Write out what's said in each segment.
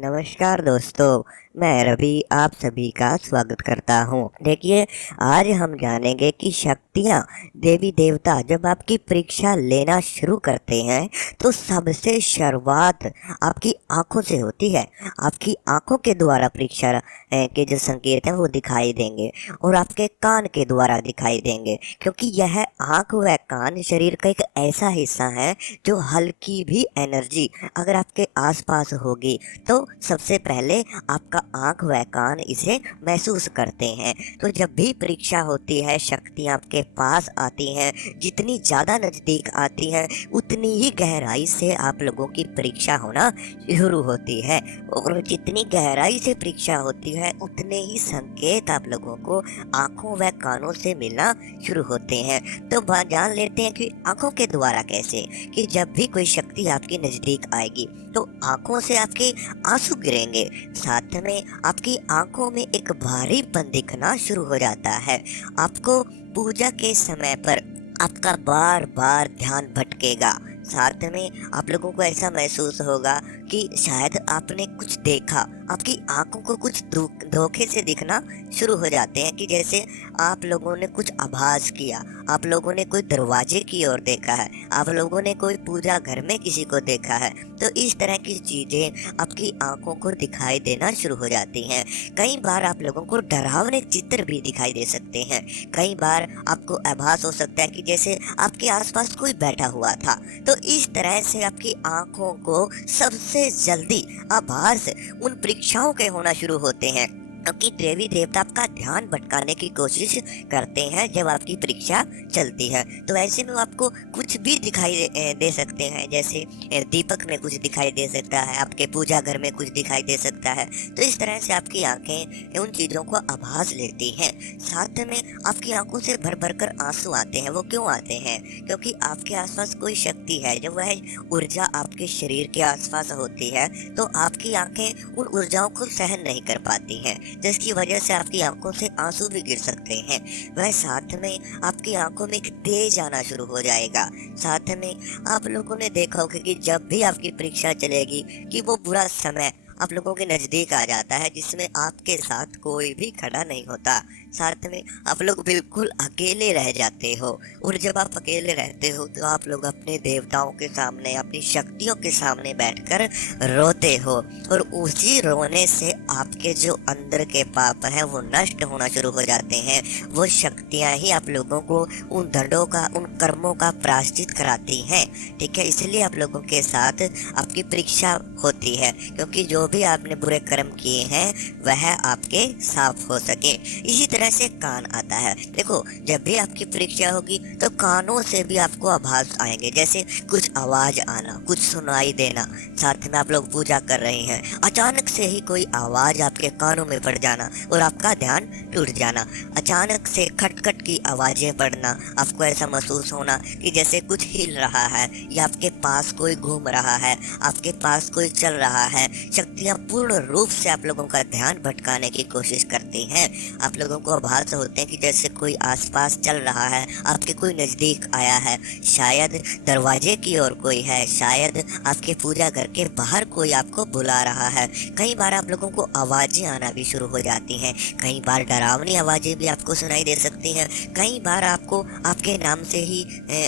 नमस्कार दोस्तों, मैं रवि आप सभी का स्वागत करता हूँ। देखिए, आज हम जानेंगे कि शक्तियाँ, देवी देवता जब आपकी परीक्षा लेना शुरू करते हैं तो सबसे शुरुआत आपकी आँखों से होती है। आपकी आँखों के द्वारा परीक्षा के जो संकेत हैं वो दिखाई देंगे और आपके कान के द्वारा दिखाई देंगे, क्योंकि यह आँख व कान शरीर का एक ऐसा हिस्सा है जो हल्की भी एनर्जी अगर आपके आसपास होगी तो सबसे पहले आपका आँख व कान इसे महसूस करते हैं। तो जब भी परीक्षा होती है, शक्तियाँ आपके पास आती हैं, जितनी ज़्यादा नज़दीक आती हैं उतनी ही गहराई से आप लोगों की परीक्षा होना शुरू होती है, और जितनी गहराई से परीक्षा होती है उतने ही संकेत आप लोगों को आँखों व कानों से मिलना शुरू होते हैं। तो जान लेते हैं कि आँखों के द्वारा कैसे, कि जब भी कोई शक्ति आपकी नज़दीक आएगी तो आँखों से आपके आंसू गिरेंगे, साथ में आपकी आंखों में एक भारीपन दिखना शुरू हो जाता है। आपको पूजा के समय पर आपका बार बार ध्यान भटकेगा, साथ में आप लोगों को ऐसा महसूस होगा कि शायद आपने कुछ देखा। आपकी आंखों को कुछ धोखे से दिखना शुरू हो जाते हैं, कि जैसे आप लोगों ने कुछ आभास किया, आप लोगों ने कोई दरवाजे की ओर देखा है, आप लोगों ने कोई पूजा घर में किसी को देखा है। तो इस तरह की चीज़ें आपकी आंखों को दिखाई देना शुरू हो जाती हैं। कई बार आप लोगों को डरावने चित्र भी दिखाई दे सकते हैं। कई बार आपको आभास हो सकता है कि जैसे आपके आसपास कोई बैठा हुआ था। तो इस तरह से आपकी आंखों को सबसे जल्दी आभास उन परीक्षाओं के होना शुरू होते हैं, क्योंकि देवी देवता आपका ध्यान भटकाने की कोशिश करते हैं जब आपकी परीक्षा चलती है। तो ऐसे में वो आपको कुछ भी दिखाई दे सकते हैं, जैसे दीपक में कुछ दिखाई दे सकता है, आपके पूजा घर में कुछ दिखाई दे सकता है। तो इस तरह से आपकी आंखें उन चीज़ों को आभास लेती हैं। साथ में आपकी आंखों से भर भर कर आंसू आते हैं। वो क्यों आते हैं? क्योंकि आपके आसपास कोई शक्ति है, जब वह ऊर्जा आपके शरीर के आसपास होती है तो आपकी आंखें उन ऊर्जाओं को सहन नहीं कर पाती हैं, जिसकी वजह से आपकी आंखों से आंसू भी गिर सकते हैं। वह साथ में आपकी आंखों में एक तेज आना शुरू हो जाएगा। साथ में आप लोगों ने देखा होगा कि जब भी आपकी परीक्षा चलेगी कि वो बुरा समय आप लोगों के नज़दीक आ जाता है, जिसमें आपके साथ कोई भी खड़ा नहीं होता। साथ में आप लोग बिल्कुल अकेले रह जाते हो, और जब आप अकेले रहते हो तो आप लोग अपने देवताओं के सामने, अपनी शक्तियों के सामने बैठकर रोते हो, और उसी रोने से आपके जो अंदर के पाप हैं वो नष्ट होना शुरू हो जाते हैं। वो शक्तियाँ ही आप लोगों को उन दंडों का, उन कर्मों का प्रायश्चित कराती हैं। ठीक है, इसलिए आप लोगों के साथ आपकी परीक्षा होती है, क्योंकि जो भी आपने बुरे कर्म किए हैं वह आपके साफ हो सके। इसी तरह से कान आता है। देखो, जब भी आपकी परीक्षा होगी तो कानों से भी आपको आभास आएंगे, जैसे कुछ आवाज आना, कुछ सुनाई देना। साथ में आप लोग पूजा कर रहे हैं, अचानक से ही कोई आवाज आपके कानों में पड़ जाना और आपका ध्यान टूट जाना। अचानक से खटखट की आवाजें पड़ना, आपको ऐसा महसूस होना कि जैसे कुछ हिल रहा है, या आपके पास कोई घूम रहा है, आपके पास कोई चल रहा है। शक्तियाँ पूर्ण रूप से आप लोगों का ध्यान भटकाने की कोशिश करती हैं। आप लोगों को आभास होते हैं कि जैसे कोई आसपास चल रहा है, आपके कोई नज़दीक आया है, शायद दरवाजे की ओर कोई है, शायद आपके पूजा घर के बाहर कोई आपको बुला रहा है। कई बार आप लोगों को आवाज़ें आना भी शुरू हो जाती हैं। कई बार डरावनी आवाज़ें भी आपको सुनाई दे सकती हैं। कई बार आपको आपके नाम से ही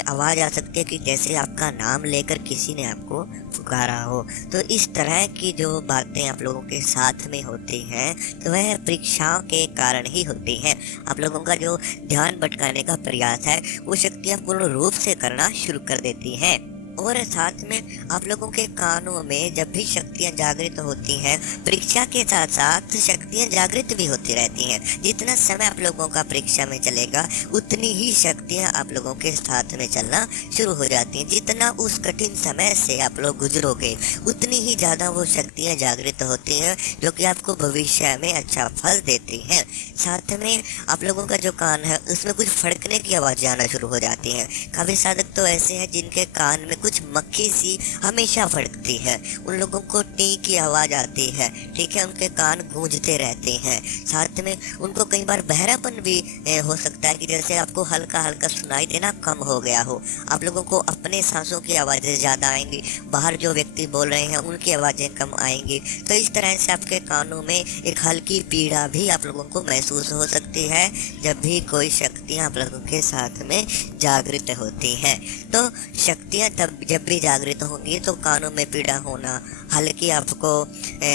आवाज़ आ सकती है, कि जैसे आपका नाम लेकर किसी ने आपको पुकारा हो। तो इस तरह की जो बातें आप लोगों के साथ में होती हैं तो वह परीक्षाओं के कारण ही होती हैं। आप लोगों का जो ध्यान भटकाने का प्रयास है वो शक्तियाँ पूर्ण रूप से करना शुरू कर देती हैं। और साथ में आप लोगों के कानों में जब भी शक्तियाँ जागृत होती हैं, परीक्षा के साथ साथ शक्तियाँ जागृत भी होती रहती हैं। जितना समय आप लोगों का परीक्षा में चलेगा उतनी ही शक्तियाँ आप लोगों के साथ में चलना शुरू हो जाती हैं। जितना उस कठिन समय से आप लोग गुजरोगे उतनी ही ज़्यादा वो शक्तियाँ जागृत होती हैं, जो कि आपको भविष्य में अच्छा फल देती हैं। साथ में आप लोगों का जो कान है उसमें कुछ फड़कने की आवाज़ें आना शुरू हो जाती हैं। काफ़ी साधक तो ऐसे हैं जिनके कान में कुछ मक्खी सी हमेशा फड़कती है, उन लोगों को टी की आवाज़ आती है, ठीक है, उनके कान गूंजते रहते हैं, साथ में उनको कई बार बहरापन भी हो सकता है कि जैसे आपको हल्का हल्का सुनाई देना कम हो गया हो, आप लोगों को अपने सांसों की आवाज़ें ज़्यादा आएंगी, बाहर जो व्यक्ति बोल रहे हैं उनकी आवाज़ें कम आएंगी। तो इस तरह से आपके कानों में एक हल्की पीड़ा भी आप लोगों को महसूस हो सकती है जब भी कोई शक्तियाँ आप लोगों के साथ में जागृत होती हैं। तो शक्तियाँ तब जब भी जागृत होंगी तो कानों में पीड़ा होना, हल्की आपको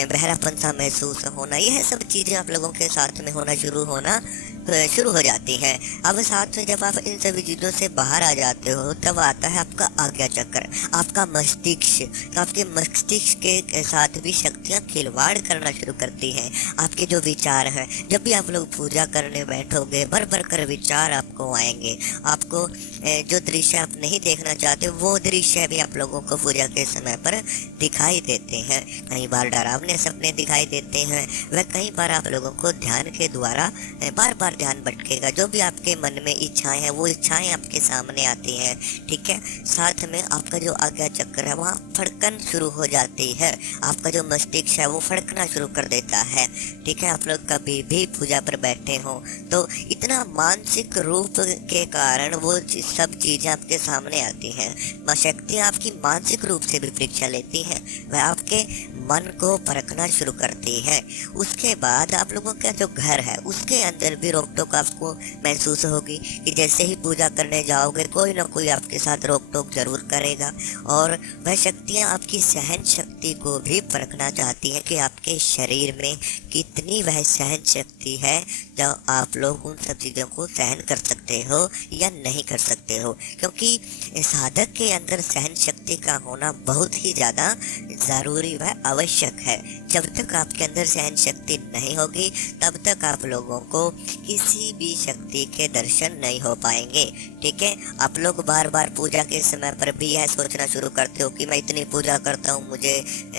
बहरापन सा महसूस होना, यह सब चीज़ें आप लोगों के साथ में होना शुरू हो जाती हैं। अब साथ में जब आप इन सभी चीज़ों से बाहर आ जाते हो तब आता है आपका आज्ञा चक्र, आपका मस्तिष्क। आपके मस्तिष्क के साथ भी शक्तियाँ खिलवाड़ करना शुरू करती हैं। आपके जो विचार हैं, जब भी आप लोग पूजा करने बैठोगे भर भर कर विचार आपको आएंगे। आपको जो दृश्य आप नहीं देखना चाहते वो दृश्य भी आप लोगों को पूजा के समय पर दिखाई देते हैं। कई बार डरावने सपने दिखाई देते हैं, वह कई बार आप लोगों को ध्यान के द्वारा बार बार ध्यान भटकेगा, जो भी आपके मन में इच्छाएं हैं वो इच्छाएं आपके सामने आती हैं, ठीक है। साथ में आपका जो आज्ञा चक्र है वहाँ फड़कन शुरू हो जाती है, आपका जो मस्तिष्क है वो फड़कना शुरू कर देता है, ठीक है। आप लोग कभी भी पूजा पर बैठे हो तो इतना मानसिक रूप के कारण वो सब चीज़ें आपके सामने आती हैं। शक्तियाँ आपकी मानसिक रूप से भी परीक्षा लेती हैं, वह आपके मन को परखना शुरू करती है। उसके बाद आप लोगों का जो घर है उसके अंदर भी रोक टोक आपको महसूस होगी कि जैसे ही पूजा करने जाओगे कोई ना कोई आपके साथ रोक टोक जरूर करेगा, और वह शक्तियाँ आपकी सहन शक्ति को भी परखना चाहती हैं कि आपके शरीर में कितनी वह सहन शक्ति है, जो आप लोग उन सब चीज़ों को सहन कर सकते हो या नहीं कर सकते हो। क्योंकि साधक के अंदर सहन शक्ति का होना बहुत ही ज़्यादा ज़रूरी व आवश्यक है। जब तक आपके अंदर सहन शक्ति नहीं होगी तब तक आप लोगों को किसी भी शक्ति के दर्शन नहीं हो पाएंगे, ठीक है। आप लोग बार बार पूजा के समय पर भी यह सोचना शुरू करते हो कि मैं इतनी पूजा करता हूँ, मुझे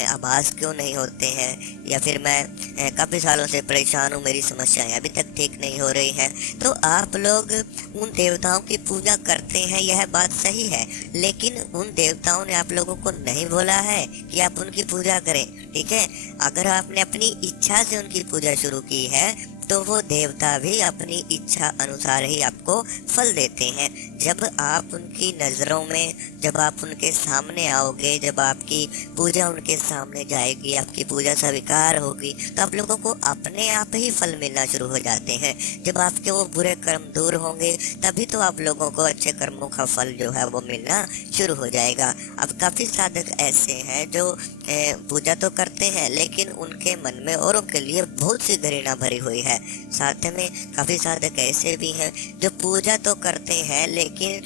आभास क्यों नहीं होते हैं, या फिर मैं काफ़ी सालों से परेशान हूँ, मेरी समस्याएं अभी तक ठीक नहीं हो रही हैं। तो आप लोग उन देवताओं की पूजा करते हैं, यह बात सही है, लेकिन उन देवताओं ने आप लोगों को नहीं बोला है कि आप उनकी पूजा करें, ठीक है। अगर आपने अपनी इच्छा से उनकी पूजा शुरू की है तो वो देवता भी अपनी इच्छा अनुसार ही आपको फल देते हैं। जब आप उनकी नज़रों में, जब आप उनके सामने आओगे, जब आपकी पूजा उनके सामने जाएगी, आपकी पूजा स्वीकार होगी, तो आप लोगों को अपने आप ही फल मिलना शुरू हो जाते हैं। जब आपके वो बुरे कर्म दूर होंगे तभी तो आप लोगों को अच्छे कर्मों का फल जो है वो मिलना शुरू हो जाएगा। अब काफ़ी साधक ऐसे हैं जो पूजा तो करते हैं लेकिन उनके मन में औरों के लिए बहुत सी घृणा भरी हुई है। साथ में काफ़ी साधक ऐसे भी हैं जो पूजा तो करते हैं लेकिन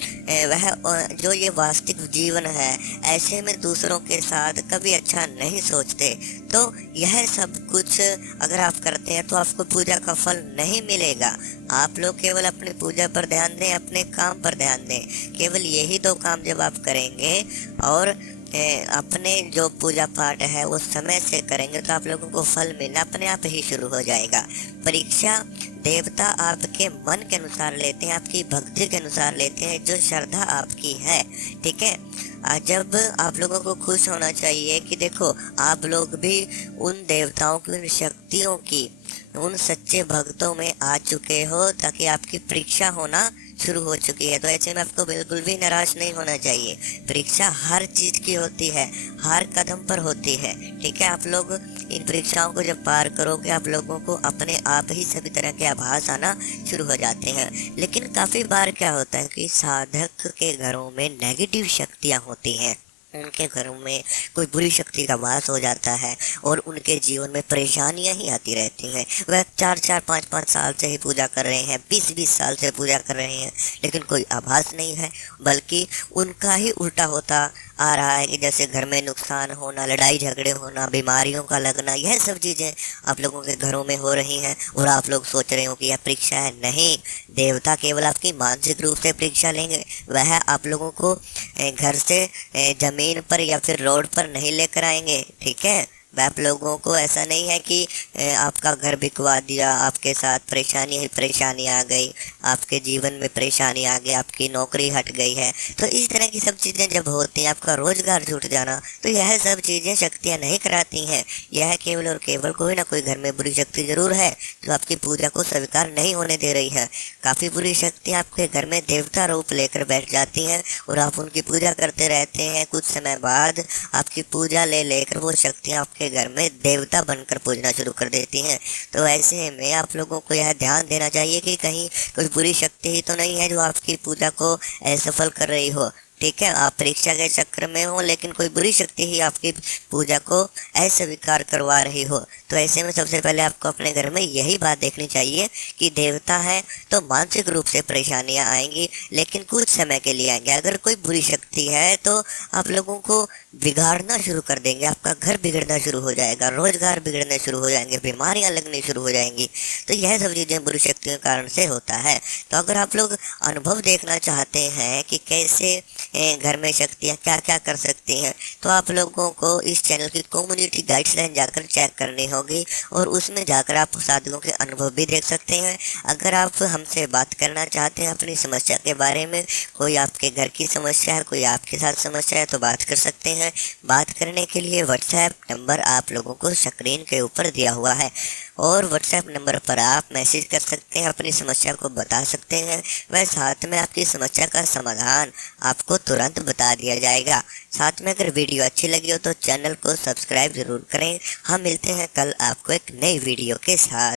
वह जो ये वास्तविक जीवन है ऐसे में दूसरों के साथ कभी अच्छा नहीं सोचते। तो यह सब कुछ अगर आप करते हैं तो आपको पूजा का फल नहीं मिलेगा। आप लोग केवल अपनी पूजा पर ध्यान दें, अपने काम पर ध्यान दें। केवल यही दो काम जब आप करेंगे और अपने जो पूजा पाठ है वो समय से करेंगे तो आप लोगों को फल मिलना अपने आप ही शुरू हो जाएगा। परीक्षा देवता आपके मन के अनुसार लेते हैं, आपकी भक्ति के अनुसार लेते हैं, जो श्रद्धा आपकी है, ठीक है। जब आप लोगों को खुश होना चाहिए कि देखो आप लोग भी उन देवताओं की, उन शक्तियों की, उन सच्चे भक्तों में आ चुके हो ताकि आपकी परीक्षा होना शुरू हो चुकी है। तो ऐसे में आपको बिल्कुल भी निराश नहीं होना चाहिए। परीक्षा हर चीज़ की होती है, हर कदम पर होती है, ठीक है। आप लोग इन परीक्षाओं को जब पार करोगे आप लोगों को अपने आप ही सभी तरह के आभास आना शुरू हो जाते हैं। लेकिन काफ़ी बार क्या होता है कि साधक के घरों में नेगेटिव शक्तियाँ होती हैं, उनके घरों में कोई बुरी शक्ति का वास हो जाता है और उनके जीवन में परेशानियां ही आती रहती हैं। वह 4-4, 5-5 साल से ही पूजा कर रहे हैं, 20-20 साल से पूजा कर रहे हैं, लेकिन कोई आभास नहीं है, बल्कि उनका ही उल्टा होता आ रहा है कि जैसे घर में नुकसान होना, लड़ाई झगड़े होना, बीमारियों का लगना, यह सब चीज़ें आप लोगों के घरों में हो रही हैं। और आप लोग सोच रहे हो कि यह परीक्षा है। नहीं, देवता केवल आपकी मानसिक रूप से परीक्षा लेंगे। वह आप लोगों को घर से जमीन पर या फिर रोड पर नहीं लेकर आएंगे, ठीक है। आप लोगों को ऐसा नहीं है कि आपका घर बिकवा दिया, आपके साथ परेशानी ही परेशानी आ गई, आपके जीवन में परेशानी आ गई, आपकी नौकरी हट गई है। तो इस तरह की सब चीज़ें जब होती हैं, आपका रोजगार छूट जाना, तो यह सब चीज़ें शक्तियाँ नहीं कराती हैं। यह केवल और केवल कोई ना कोई घर में बुरी शक्ति जरूर है जो आपकी पूजा को स्वीकार नहीं होने दे रही है। काफ़ी बुरी शक्तियाँ आपके घर में देवता रूप लेकर बैठ जाती हैं और आप उनकी पूजा करते रहते हैं। कुछ समय बाद आपकी पूजा ले लेकर वो शक्तियाँ आपके घर में देवता बनकर पूजना शुरू कर देती हैं। तो ऐसे में आप लोगों को यह ध्यान देना चाहिए कि कहीं कोई बुरी शक्ति ही तो नहीं है जो आपकी पूजा को असफल कर रही हो। ठीक है, आप परीक्षा के चक्र में हो लेकिन कोई बुरी शक्ति ही आपकी पूजा को अस्वीकार करवा रही हो। तो ऐसे में सबसे पहले आपको अपने घर में यही बात देखनी चाहिए कि देवता है तो मानसिक रूप से परेशानियां आएंगी, लेकिन कुछ समय के लिए आएंगे। अगर कोई बुरी शक्ति है तो आप लोगों को बिगाड़ना शुरू कर देंगे, आपका घर बिगड़ना शुरू हो जाएगा, रोजगार बिगड़ने शुरू हो जाएंगे, बीमारियां लगनी शुरू हो जाएंगी। तो यह सब चीज़ें बुरी शक्तियों के कारण से होता है। तो अगर आप लोग अनुभव देखना चाहते हैं कि कैसे घर में शक्तियाँ क्या क्या कर सकती हैं, तो आप लोगों को इस चैनल की कम्युनिटी गाइडलाइन जाकर चेक करनी होगी और उसमें जाकर आप साधकों के अनुभव भी देख सकते हैं। अगर आप हमसे बात करना चाहते हैं अपनी समस्या के बारे में, कोई आपके घर की समस्या है, कोई आपके साथ समस्या है, तो बात कर सकते हैं। बात करने के लिए व्हाट्सएप नंबर आप लोगों को स्क्रीन के ऊपर दिया हुआ है और व्हाट्सएप नंबर पर आप मैसेज कर सकते हैं, अपनी समस्या को बता सकते हैं। वह साथ में आपकी समस्या का समाधान आपको तुरंत बता दिया जाएगा। साथ में अगर वीडियो अच्छी लगी हो तो चैनल को सब्सक्राइब जरूर करें। हम मिलते हैं कल आपको एक नई वीडियो के साथ।